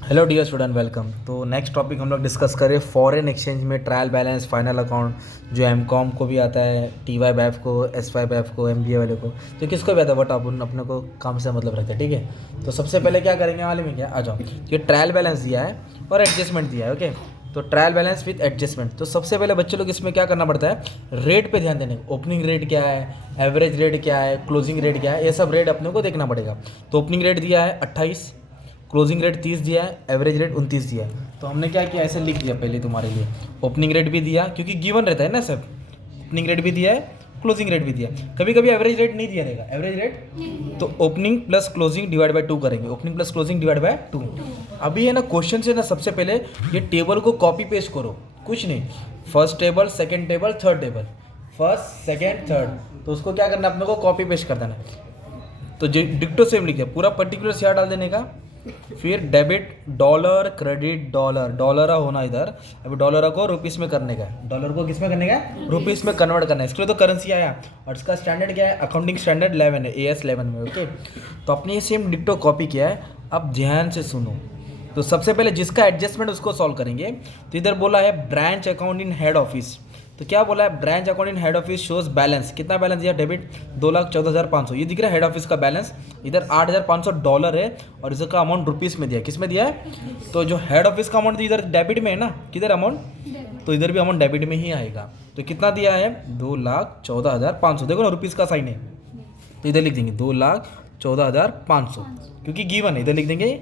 Hello dear student, welcome. तो next topic हम लोग डिस्कस करें फॉरेन एक्सचेंज में ट्रायल बैलेंस, फाइनल अकाउंट, जो एम कॉम को भी आता है, टी वाई बैफ को, एस वाई बैफ को, एम बी ए वाले को, तो किसको भी आता है, बट अपन अपने को काम से मतलब रखते हैं, ठीक है। तो सबसे पहले क्या करेंगे मालूम है क्या, आ जाओ। ये ट्रायल बैलेंस दिया है और एडजस्टमेंट दिया है, ओके। तो ट्रायल बैलेंस विथ एडजस्टमेंट। तो सबसे पहले बच्चे लोग इसमें क्या करना पड़ता है, रेट पे ध्यान देने को। ओपनिंग रेट क्या है, एवरेज रेट क्या है, क्लोजिंग रेट क्या है, ये सब रेट अपने को देखना पड़ेगा। तो ओपनिंग रेट दिया है 28, क्लोजिंग रेट 30 दिया है, एवरेज रेट 29 दिया है। तो हमने क्या किया, ऐसे लिख दिया पहले तुम्हारे लिए। ओपनिंग रेट भी दिया क्योंकि गिवन रहता है ना सब। ओपनिंग रेट भी दिया है, क्लोजिंग रेट भी दिया। कभी कभी एवरेज रेट नहीं दिया रहेगा, एवरेज रेट तो opening plus closing divide by 2 करेंगे। Opening plus closing divide by 2। अभी है ना क्वेश्चन से ना, सबसे पहले ये टेबल को कॉपी पेस्ट करो, कुछ नहीं। First table, second table, third table, first second third, तो उसको क्या करना है, अपने को कॉपी पेस्ट कर देना है। तो डिक्टो सेम लिखे, पूरा पर्टिकुलर शेयर डाल देने का। फिर debit dollar, credit dollar, dollar होना इधर। अभी डॉलर को रुपीस में करने का है, डॉलर को किस में करने का है, रुपीस में कन्वर्ट करना है। इसके लिए तो करेंसी आया, और इसका स्टैंडर्ड क्या है, अकाउंटिंग स्टैंडर्ड 11 है, AS 11 में, ओके। तो अपने ये सेम डिक्टो कॉपी किया है। अब ध्यान से सुनो। तो सबसे पहले जिसका एडजस्टमेंट उसको सॉल्व करेंगे। तो इधर बोला है branch account in head office. तो क्या बोला है, branch account in head office shows balance. कितना बैलेंस दिया, डेबिट 2,14,500, ये दिख रहा है हेड ऑफिस का बैलेंस। इधर $8,500 है, और इसका अमाउंट रुपीस में दिया, किस में दिया है। तो जो हेड ऑफिस का अमाउंट इधर डेबिट में है ना, किधर अमाउंट, तो इधर भी अमाउंट डेबिट में ही आएगा। तो कितना दिया है, 2,14,500, देखो ना रुपीस का साइन है, तो इधर लिख देंगे 2,14,500, क्योंकि गिवन है, इधर लिख देंगे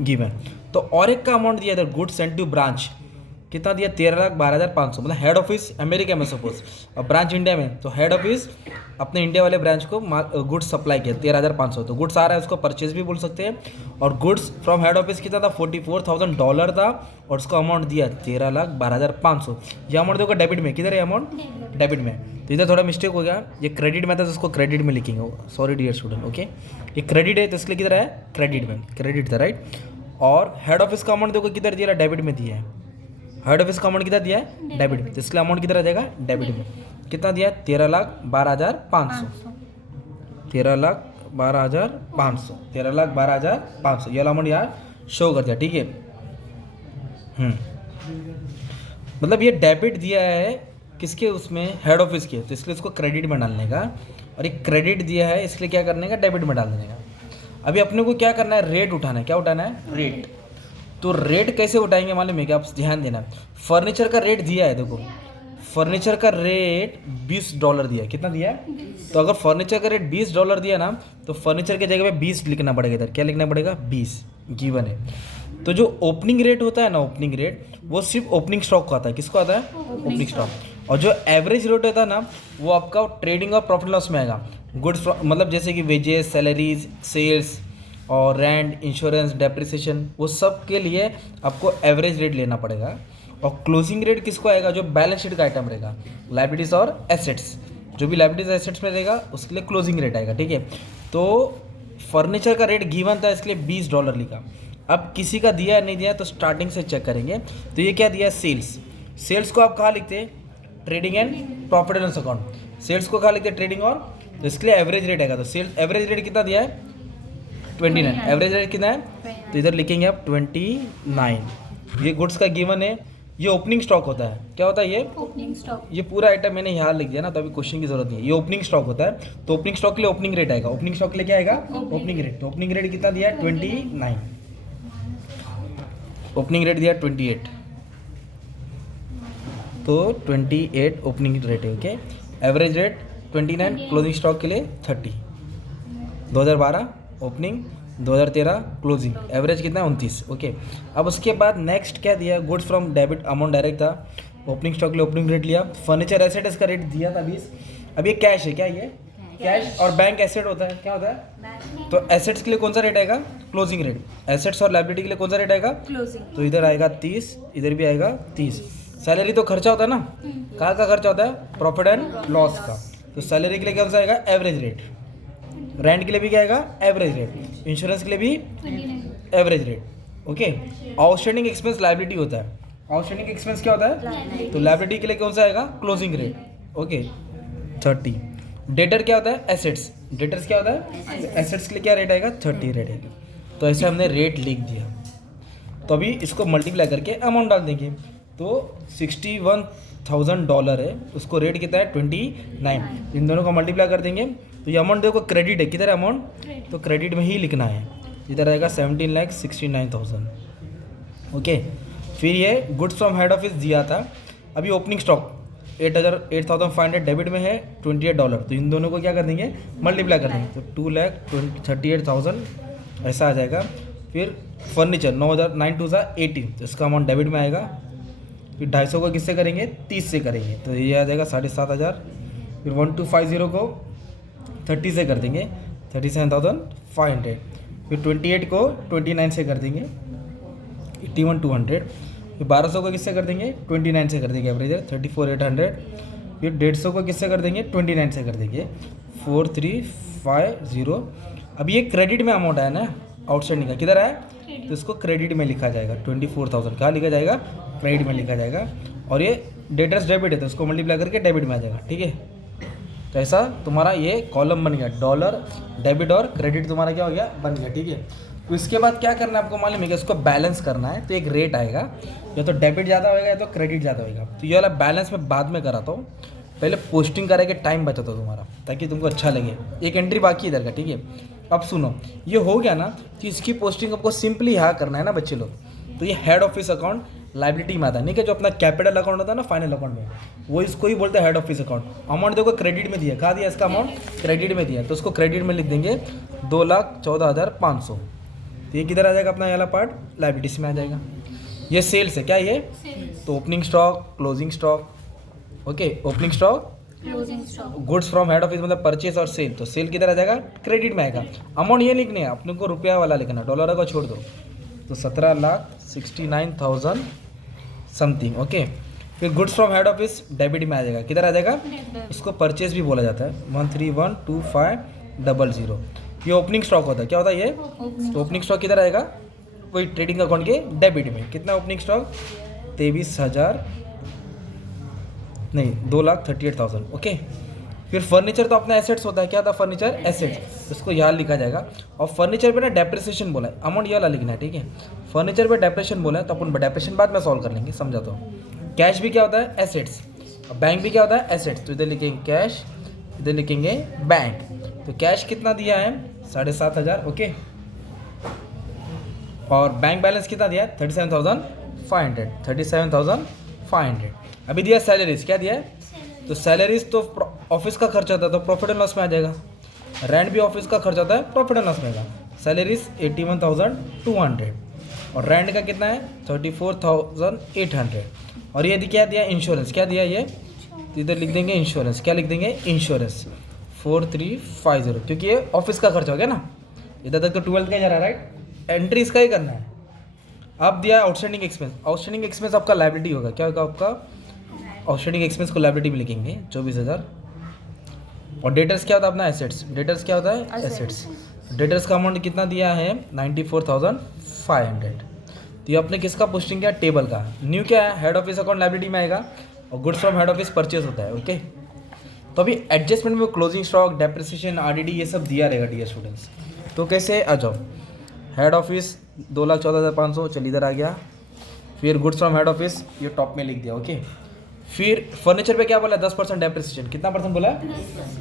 गिवन। तो और एक का अमाउंट दिया इधर, गुड्स सेंट टू ब्रांच। कितना दिया, 13,12,500, मतलब हेड ऑफिस अमेरिका में सपोज, और ब्रांच इंडिया में। तो हेड ऑफिस अपने इंडिया वाले ब्रांच को गुड्स सप्लाई किया 13,500। तो गुड्स आ रहा है, उसको परचेज भी बोल सकते हैं। और गुड्स फ्रॉम हेड ऑफिस कितना था, $44,000 था, और उसका अमाउंट दिया 13,12,500। ये अमाउंट देखो डेबिट में, किधर है अमाउंट, डेबिट में। तो इधर थोड़ा मिस्टेक हो गया, ये क्रेडिट में था तो उसको क्रेडिट में लिखेंगे, सॉरी डियर स्टूडेंट, ओके। ये क्रेडिट है तो इसलिए किधर है, क्रेडिट में, क्रेडिट था, राइट। और हेड ऑफिस का अमाउंट देखो किधर दिया, डेबिट में दिया है। हेड ऑफिस का अमाउंट कितना दिया है, डेबिट में, तो इसलिए अमाउंट कितना रहेगा, डेबिट में। कितना दिया है, 13,12,500, 13,12,500, 13,12,500, ये अमाउंट यहाँ शो कर दिया, ठीक है। मतलब ये डेबिट दिया है किसके, उसमें हेड ऑफिस के, तो इसलिए उसको क्रेडिट में डालने का। और एक क्रेडिट दिया है, इसलिए क्या करने का, डेबिट में डाल देने का। अभी अपने को क्या करना है, रेट उठाना है। क्या उठाना है, रेट। तो रेट कैसे उठाएंगे मालूम है क्या, आप ध्यान देना। फर्नीचर का रेट दिया है, देखो फर्नीचर का रेट $20 दिया है। कितना दिया है, तो अगर फर्नीचर का रेट $20 दिया ना, तो फर्नीचर की जगह पे 20 लिखना पड़ेगा। इधर क्या लिखना पड़ेगा, 20 गिवन है। तो जो ओपनिंग रेट होता है ना, ओपनिंग रेट वो सिर्फ ओपनिंग स्टॉक को आता है। किसको आता है, ओपनिंग स्टॉक। और जो एवरेज रेट होता है ना, वो आपका ट्रेडिंग और प्रॉफिट लॉस में आएगा। गुड्स मतलब जैसे कि वेजेस, सैलरीज, सेल्स और रेंट, इंश्योरेंस, डेप्रिसिएशन, वो सब के लिए आपको एवरेज रेट लेना पड़ेगा। और क्लोजिंग रेट किसको आएगा, जो बैलेंस शीट का आइटम रहेगा, लाइबिलिटीज और एसेट्स, जो भी लाइबिलिटीज एसेट्स में रहेगा उसके लिए क्लोजिंग रेट आएगा, ठीक है। तो फर्नीचर का रेट गिवन था, इसलिए $20 लिखा। अब किसी का दिया नहीं दिया तो स्टार्टिंग से चेक करेंगे। तो ये क्या दिया है, सेल्स। सेल्स को आप कहाँ लिखते हैं, trading and profit and loss account. Sales को कहाँ लिखते हैं, ट्रेडिंग और, तो इसके लिए एवरेज रेट आएगा। तो सेल्स एवरेज रेट कितना दिया है, 29। एवरेज रेट कितना है, तो इधर लिखेंगे आप 29। ये गुड्स का गिवन है। ये ओपनिंग स्टॉक होता है, क्या होता है ये, ओपनिंग स्टॉक। ये पूरा आइटम मैंने यहाँ लिख दिया ना, तो अभी क्वेश्चन की जरूरत नहीं है। ये ओपनिंग स्टॉक होता है, तो ओपनिंग स्टॉक के लिए ओपनिंग रेट आएगा। ओपनिंग स्टॉक के लिए क्या आएगा, ओपनिंग रेट। तो ओपनिंग रेट कितना दिया है, 29। ओपनिंग रेट दिया 28, तो 28 ओपनिंग रेट है, okay. Average rate 29, closing stock के लिए 30। 2012 ओपनिंग, 2013 क्लोजिंग, एवरेज कितना है, 29, ओके। अब उसके बाद नेक्स्ट क्या दिया, goods from debit, amount direct था। ओपनिंग स्टॉक के लिए ओपनिंग रेट लिया। फर्नीचर एसेट इसका रेट दिया था 20। अब ये कैश है, क्या ये कैश, और बैंक एसेट होता है, क्या होता है, तो एसेट्स के लिए कौन सा रेट आएगा, क्लोजिंग रेट। एसेट्स और लायबिलिटी के लिए कौन सा रेट आएगा, क्लोजिंग। तो इधर आएगा 30, इधर भी आएगा 30। सैलरी तो खर्चा होता है ना, कहाँ का खर्चा होता है, प्रॉफिट एंड लॉस का। तो सैलरी के लिए कौन सा आएगा, एवरेज रेट। रेंट के लिए भी क्या आएगा, एवरेज रेट। इंश्योरेंस के लिए भी 29। Average rate, okay. Outstanding expense liability होता है। आउटस्टैंडिंग एक्सपेंस क्या होता है, तो लायबिलिटी के लिए कौन सा आएगा, क्लोजिंग रेट, ओके, 30। डेटर क्या होता है, एसेट्स। डेटर्स क्या होता है, एसेट्स के लिए क्या रेट आएगा, 30 रेट आएगा। तो ऐसे हमने रेट लिख दिया। तो अभी इसको मल्टीप्लाई करके अमाउंट डाल देंगे। तो $61,000 है, उसको रेट कितना है 29। इन दोनों को मल्टीप्लाई कर देंगे तो ये अमाउंट देखो क्रेडिट है, किधर है अमाउंट, तो क्रेडिट में ही लिखना है, इधर आएगा 17,69,000। ओके, फिर ये गुड्स फ्रॉम हेड ऑफिस दिया था, अभी ओपनिंग स्टॉक 8,500 डेबिट में है $28, तो इन दोनों को क्या कर देंगे मल्टीप्लाई कर देंगे, तो 2,38,000 ऐसा आ जाएगा। फिर फर्नीचर 9,218, तो इसका अमाउंट डेबिट में आएगा। फिर 250 को किससे करेंगे 30 से करेंगे, तो ये आ जाएगा 7,500। फिर 1250 को 30 से कर देंगे 37,500। फिर 28 को 29 से कर देंगे 81,200। फिर 1200 को किससे कर देंगे 29 से कर देंगे एवरेजर 34,800। फिर 150 को किससे कर देंगे 29 से कर देंगे 4,350। अब ये क्रेडिट में अमाउंट आया ना, आउटस्टैंडिंग का किधर आया, तो इसको क्रेडिट में लिखा जाएगा 24,000, कहाँ लिखा जाएगा क्रेडिट में लिखा जाएगा। और ये डेटर्स डेबिट है तो इसको मल्टीप्लाई करके डेबिट में आ जाएगा। ठीक है, तो ऐसा तुम्हारा ये कॉलम बन गया, डॉलर डेबिट और क्रेडिट तुम्हारा क्या हो गया बन गया। ठीक है, तो इसके बाद क्या करना है आपको मालूम है कि इसको बैलेंस करना है, तो एक रेट आएगा, या तो डेबिट ज़्यादा होएगा या तो क्रेडिट ज़्यादा होएगा। तो ये वाला बैलेंस मैं बाद में कराता हूँ, पहले पोस्टिंग करा के टाइम बचाता हूँ तुम्हारा, ताकि तुमको अच्छा लगे। एक एंट्री बाकी इधर का। ठीक है, अब सुनो, ये हो गया ना, तो इसकी पोस्टिंग आपको सिंपली यहाँ करना है ना बच्चे लोग। तो ये हेड ऑफिस अकाउंट लाइबिलिटी में आता है, नहीं क्या, जो अपना कैपिटल अकाउंट होता है ना फाइनल अकाउंट में, वो इसको ही बोलते हैं हेड ऑफिस अकाउंट। अमाउंट देखो क्रेडिट में दिया, कहाँ दिया इसका अमाउंट क्रेडिट में दिया, तो उसको क्रेडिट में लिख देंगे 2,14,500। तो ये किधर आ जाएगा अपना ये वाला पार्ट लाइबिलिटीज में आ जाएगा। ये सेल्स है क्या ये, तो opening stock closing stock. Okay, opening stock goods from head office मतलब परचेज और सेल, तो सेल किधर आ जाएगा क्रेडिट में आएगा। अमाउंट ये लिखने है अपने को, रुपया वाला लिखना, डॉलर को छोड़ दो, तो 17,69,000 समथिंग। ओके, फिर goods from head office debit में आ जाएगा, किधर आ जाएगा, इसको परचेज भी बोला जाता है 1312500। ये ओपनिंग स्टॉक होता है, क्या होता है ये, तो ओपनिंग स्टॉक किधर आएगा, वही ट्रेडिंग अकाउंट के डेबिट में। कितना ओपनिंग स्टॉक 2,38,000। ओके, फिर फर्नीचर तो अपना एसेट्स होता है, क्या था फर्नीचर एसेट्स, इसको यहाँ लिखा जाएगा। और फर्नीचर पे ना डेप्रिसिएशन बोला है, अमाउंट ये वाला लिखना है। ठीक है, फर्नीचर पे डेप्रिसिएशन बोला है, तो अपन डेप्रिसिएशन बाद में सॉल्व कर लेंगे, समझा। तो कैश भी क्या होता है एसेट्स, और बैंक भी क्या होता है एसेट्स, तो इधर लिखेंगे कैश, इधर लिखेंगे बैंक। तो कैश कितना दिया है 7,500। ओके, और बैंक बैलेंस कितना दिया है 37,500। अभी दिया सैलरीज, क्या दिया है, तो सैलरीज तो ऑफिस का खर्चा होता है तो प्रॉफिट एंड लॉस में आ जाएगा। रेंट भी ऑफिस का खर्चा होता है, प्रॉफिट एंड लॉस में आएगा। सैलरीज 81,200 और रेंट का कितना है 34,800। और ये क्या दिया इंश्योरेंस, क्या दिया ये, तो इधर लिख देंगे इंश्योरेंस, क्या लिख देंगे इंश्योरेंस 4350, क्योंकि ये ऑफिस का खर्चा हो गया ना। इधर तक तो 12th का जा रहा है राइट, एंट्री इसका ही करना है। अब दिया आउटस्टैंडिंग एक्सपेंस, आउटस्टैंडिंग एक्सपेंस आपका लायबिलिटी होगा, क्या होगा आपका आउटस्टैंडिंग एक्सपेंस को लायबिलिटी में लिखेंगे 24,000। और डेटर्स क्या होता है अपना एसेट्स, डेटर्स क्या होता है एसेट्स। डेटर्स का अमाउंट कितना दिया है 94,500। तो ये आपने किसका पोस्टिंग किया टेबल का। न्यू क्या है हेड ऑफिस अकाउंट लायबिलिटी में आएगा और goods from head office purchase होता है। ओके, तो अभी एडजस्टमेंट में क्लोजिंग स्टॉक डेप्रिसिएशन आरडीडी ये सब दिया रहेगा डियर स्टूडेंट्स। तो कैसे आ जाओ, हेड ऑफिस 2,14,500 चल इधर आ गया। फिर गुड्स फ्रॉम हेड ऑफिस ये टॉप में लिख दिया। ओके, फिर फर्नीचर पे क्या बोला 10% डेप्रिसिएशन, कितना परसेंट बोला,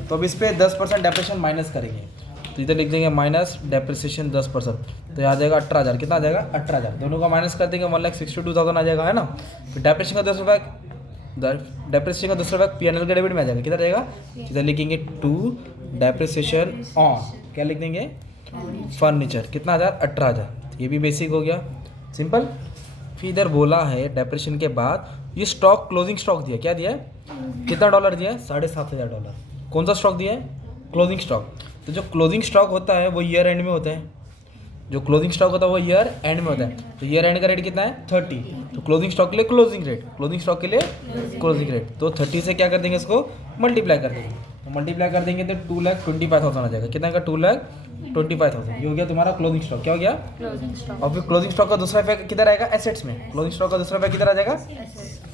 तो अब इस पर 10% डेप्रिसिएशन माइनस करेंगे, तो इधर लिख देंगे माइनस डेप्रिसिएशन 10%, तो यहाँ आ जाएगा 18,000। कितना आ जाएगा 18,000, दोनों का माइनस कर देंगे 1,62,000 आ जाएगा, है ना। फिर डेप्रिसिएशन का 10 रुपये, डेप्रिसिएशन का 10 रुपये पीएनएल के डेबिट में आ जाएगा, किधर रहेगा, इधर लिखेंगे टू डेप्रिसिएशन ऑन, क्या लिख देंगे फर्नीचर, कितना 18,000। ये भी बेसिक हो गया सिंपल। फिर इधर बोला है डेप्रिसिएशन के बाद ये स्टॉक क्लोजिंग स्टॉक दिया, क्या दिया है कितना डॉलर दिया है $7,500। कौन सा स्टॉक दिया है क्लोजिंग स्टॉक। तो जो क्लोजिंग स्टॉक होता है वो ईयर एंड में होता है, जो क्लोजिंग स्टॉक होता है वो ईयर एंड में होता है। तो ईयर एंड का रेट कितना है 30, तो क्लोजिंग स्टॉक के लिए क्लोजिंग रेट, क्लोजिंग स्टॉक के लिए क्लोजिंग रेट, तो 30 से क्या कर देंगे इसको मल्टीप्लाई कर देंगे, तो मल्टीप्लाई कर देंगे तो 2,25,000 आ जाएगा। कितना का 2,25,000, ये हो गया तुम्हारा क्लोजिंग स्टॉक, क्या हो गया क्लोजिंग स्टॉक। और फिर क्लोजिंग स्टॉक का दूसरा इफेक्ट किधर आएगा एसेट्स में, क्लोजिंग स्टॉक का दूसरा इफेक्ट किधर आ जाएगा,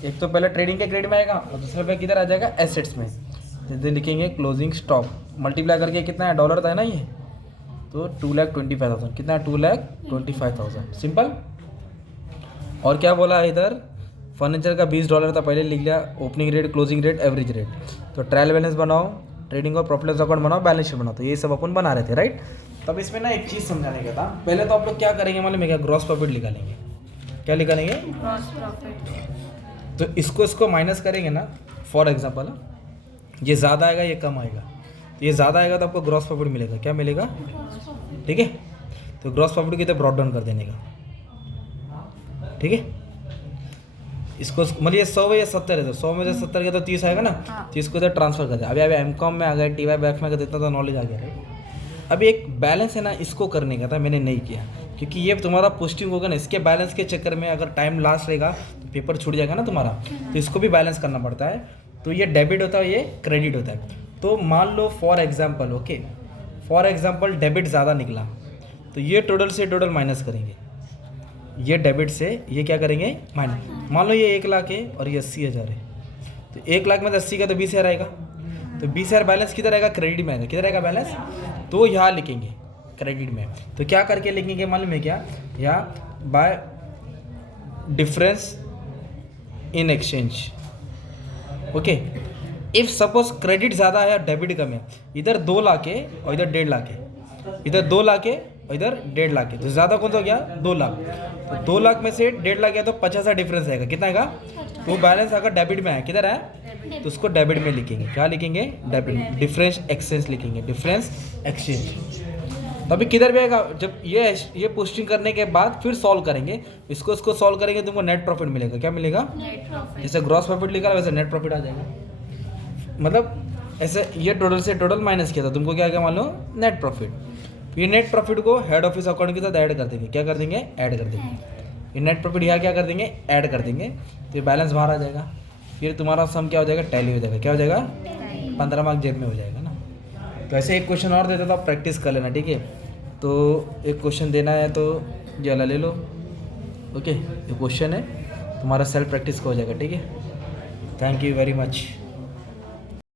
एक तो पहले ट्रेडिंग के क्रेडिट में आएगा और दूसरा इफेक्ट किधर आ जाएगा एसेट्स में। जैसे लिखेंगे क्लोजिंग स्टॉक मल्टीप्लाई करके कितना है डॉलर था ना ये, तो 2,25,000, कितना है 2,25,000 सिंपल। और क्या बोला है इधर, फर्नीचर का $20 था, पहले लिख लिया, opening rate, closing rate, average rate. तो ट्रायल बैलेंस बनाओ, ट्रेडिंग और प्रॉफिट लॉस अकाउंट बनाओ, बैलेंस शीट बनाओ, तो ये सब अपन बना रहे थे, राइट। तब इसमें ना एक चीज़ समझाने का था, पहले तो आप लोग क्या करेंगे मालूम है क्या, ग्रॉस प्रॉफिट निकालेंगे। क्या निकालेंगे? Gross profit. तो इसको माइनस करेंगे ना, फॉर एग्जाम्पल ये ज़्यादा आएगा, ये कम आएगा, तो ये ज़्यादा आएगा तो आपको ग्रॉस प्रॉफिट मिलेगा। क्या मिलेगा? ठीक है, तो ग्रॉस प्रॉफिट की तरह ब्रॉड डाउन कर देने का, ठीक है। इसको मतलब ये 100 है, ये 70 है, तो 100 में से 70 के तो 30 आएगा ना, तो इसको इधर ट्रांसफर कर दे। अभी एमकॉम में आ गए, टीवाई बैफ में, इतना तो नॉलेज आ गया, राइट। अभी एक बैलेंस है ना, इसको करने का था, मैंने नहीं किया, क्योंकि ये तुम्हारा पोस्टिंग होगा ना, इसके बैलेंस के चक्कर में अगर टाइम लास्ट रहेगा तो पेपर छूट जाएगा ना तुम्हारा, तो इसको भी बैलेंस करना पड़ता है। तो ये डेबिट होता है, ये क्रेडिट होता है। तो मान लो for example, okay, for example debit ज़्यादा निकला, तो ये टोटल से टोटल माइनस करेंगे, ये डेबिट से ये क्या करेंगे, माइनस। मान लो ये 1 लाख है और ये 80,000 है, तो 1 लाख में 80 का तो 20,000 आएगा, तो 20,000 बैलेंस किधर आएगा, क्रेडिट में आएगा। किधर आएगा बैलेंस? तो यहाँ लिखेंगे क्रेडिट में। तो क्या करके लिखेंगे मालूम है क्या, यहाँ bye difference in exchange, okay. If suppose credit ज़्यादा है, डेबिट कम है, इधर 2 लाख है और इधर 1.5 लाख है, इधर 2 लाख है और इधर 1.5 लाख है, तो ज़्यादा कौन सा हो गया, 2 लाख। तो 2 लाख में से 1.5 लाख है तो 50 का डिफरेंस आएगा, कितना आएगा, तो बैलेंस अगर डेबिट में आया, किधर आया, तो उसको डेबिट में लिखेंगे। क्या लिखेंगे? डेबिट, डिफरेंस एक्सचेंज लिखेंगे, डिफरेंस एक्सचेंज। तो अभी किधर भी आएगा, जब ये पोस्टिंग करने के बाद फिर सॉल्व करेंगे, इसको सॉल्व करेंगे, तुमको नेट प्रॉफिट मिलेगा। क्या मिलेगा? Net profit. जैसे ग्रॉस प्रॉफिट लिखा वैसे नेट प्रॉफिट आ जाएगा। मतलब ऐसे ये टोटल से टोटल माइनस किया था, तुमको क्या क्या मान लो, नेट प्रॉफिट। ये नेट प्रॉफिट को हेड ऑफिस अकाउंट के साथ ऐड कर देंगे। क्या कर देंगे? ऐड कर देंगे। ये नेट प्रॉफिट यहाँ क्या कर देंगे, ऐड कर देंगे, तो ये बैलेंस बाहर आ जाएगा। फिर तुम्हारा सम क्या हो जाएगा, टैली हो जाएगा। क्या हो जाएगा? 15 मार्क जेब में हो जाएगा ना। तो ऐसे एक क्वेश्चन और देता था, आप प्रैक्टिस कर लेना, ठीक है। तो एक क्वेश्चन देना है तो ये वाला ले लो, ओके। ये क्वेश्चन है तुम्हारा, सेल्फ प्रैक्टिस का हो जाएगा, ठीक है। Thank you very much.